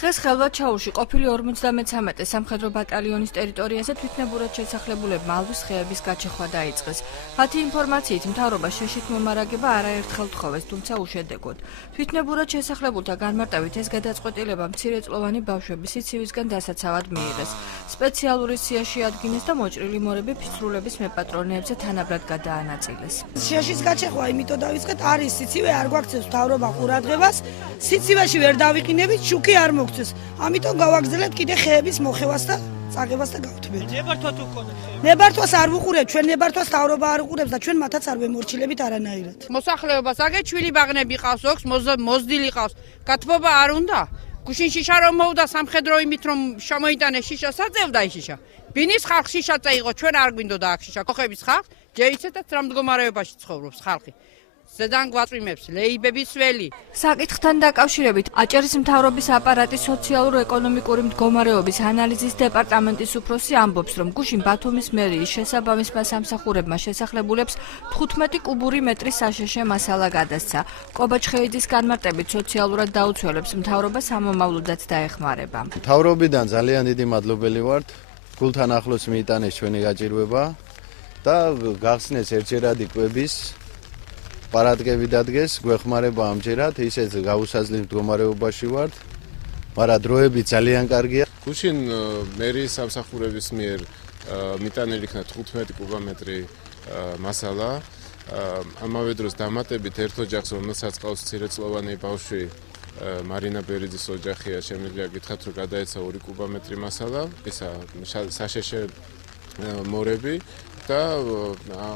დღეს ხელვაჩაურში ყოფილი 53 სამხედრო ბატალიონის ტერიტორიაზე თვითნებურად შესახლებულებმა ალვის ხეების გაჩეხვა დაიწყეს. მათი ინფორმაციით მთავრობა შეშით მომარაგება არაერთხელ თხოვეს, თუმცა უშედეგოდ. თვითნებურად შესახლებულთა განმარტებით ეს გადაწყვეტილება მცირეწლოვანი ბავშვების სიცივისგან დასაცავად მიიღეს. სპეციალური სიაში ადგინეს და მოჭრილი მორები ფიცრულების მეპატრონეებზე თანაბრად გადაანაწილეს. სიაშის გაჩეხვა იმიტომ დავიწყეთ, არის სიცივე არ გვაქცევს მთავრობა ყურადღებას, სიცივეში ვერ დავიყინებით, შუქი არ მოგცეს. ამიტომ გავაგზავნეთ კიდე ხეების მოხევას და წაღებას და გავთმევთ. ნებართვა თუ გქონდეთ ხეები? ნებართვას არ ვუყურებთ, ჩვენ ნებართვას მთავრობა არ უყურებს და ჩვენ მათაც არ ვემორჩილებით არანაირად. მოსახლეობას აგეჩვილი ბაღნები ყავს, ოქს მოზდილი ყავს. გათბობა არ უნდა? გუშინ შიშა რომ მოვდა სამხედრო იმით რომ შემოიტანეს შიშა საძევდა ის შიშა. ბინის ხალხი შიშა წაიღო, ჩვენ არ გვინდოდა აქ შიშა. ხოხების ხალხს ჯეიცეთაც რა მდგომარეობაში ცხოვრობს ხალხი. ზედან გვაწვიმებს ლეიბების ველი. საკითხთან დაკავშირებით აჭარის მთავრობის აპარატის სოციალურ-ეკონომიკური მდგომარეობის ანალიზის დეპარტამენტის უფროსი ამბობს, რომ გუშინ ბათუმის მერიის შესაბამისმა სამსახურებმა შესახლებულებს 15 კუბური მეტრის საშეშე მასალა გადასცა. კობაჩხეიძის განმარტებით სოციალურად დაუცველებს მთავრობა სამომავლოდაც დაეხმარება. მთავრობიდან ძალიან დიდი მადლობელი ვართ. გულთან ახლოს მიიტანეს ჩვენი გაჭირვება და გახსნეს ერთჯერადი კვების პარადგები დადგეს, გვეხმარება ამჯერად, ისეც გაუსაზლის მდგომარეობაში ვართ, მაგრამ დროები ძალიან კარგია. გუშინ მერიის სამსახურების მიერ მიტანილი იქნა 15 კუბომეტრი მასალა. ამავე დროს დამატებით ერთ ოჯახს, რომელსაც ყავს მცირეწლოვანი ბავშვი, მარინა ბერიძის ოჯახია, შემიძლია გითხრათ, რომ გადაეცა 2 კუბომეტრი მასალა, ისა საშეშე მორები. და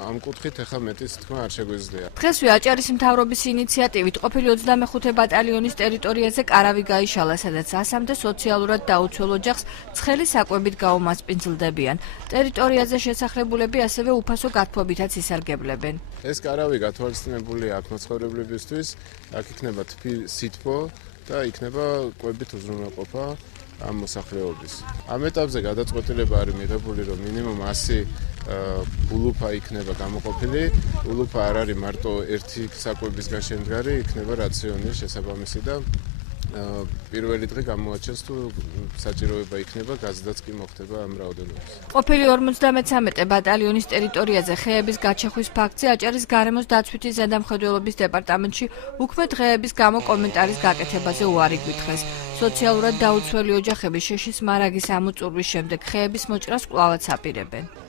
ამ კუთხით ახლა მეტის თქმა არ შეგვიძლია. დღესვე აჭარის მთავრობის ინიციატივით ყოფილი 25 ბატალიონის ტერიტორიაზე კარავი გაიშალა, სადაც 100-მდე სოციალურად დაუცველ ოჯახს ცხელი საკვებით გაუმასპინძლდებიან. ტერიტორიაზე შესახლებულები ასევე უფასო გათბობითაც ისარგებლებენ. ეს კარავი გათვალისწინებულია აქ მაცხოვრებლებისთვის, აქ იქნება სითბო და იქნება კვებით უზრუნველყოფა ამ მოსახლეობის. ამ ეტაპზე გადაწყვეტილება არის მიღებული, რომ მინიმუმ 100 ულუფა იქნება გამოყოფილი. ულუფა არ არის მარტო ერთი საკვებისგან შემდგარი, იქნება რაციონი შესაბამისი და პირველი დღე გამოაჩენს თუ საჭიროება იქნება, გაზდაც კი მოხდება ამ რაოდენობას. ყოფილი 53 ბატალიონის ტერიტორიაზე ხეების გაჩეხვის ფაქტზე აჭარის გარემოს დაცვითი ზედამხედველობის დეპარტამენტში უქმე დღეების გამო კომენტარის გაკეთებაზე უარი გვითხრეს. სოციალურად დაუცველი ოჯახები შეშის მარაგის ამოწურვის შემდეგ ხეების მოჭრას კვლავაც აპირებენ.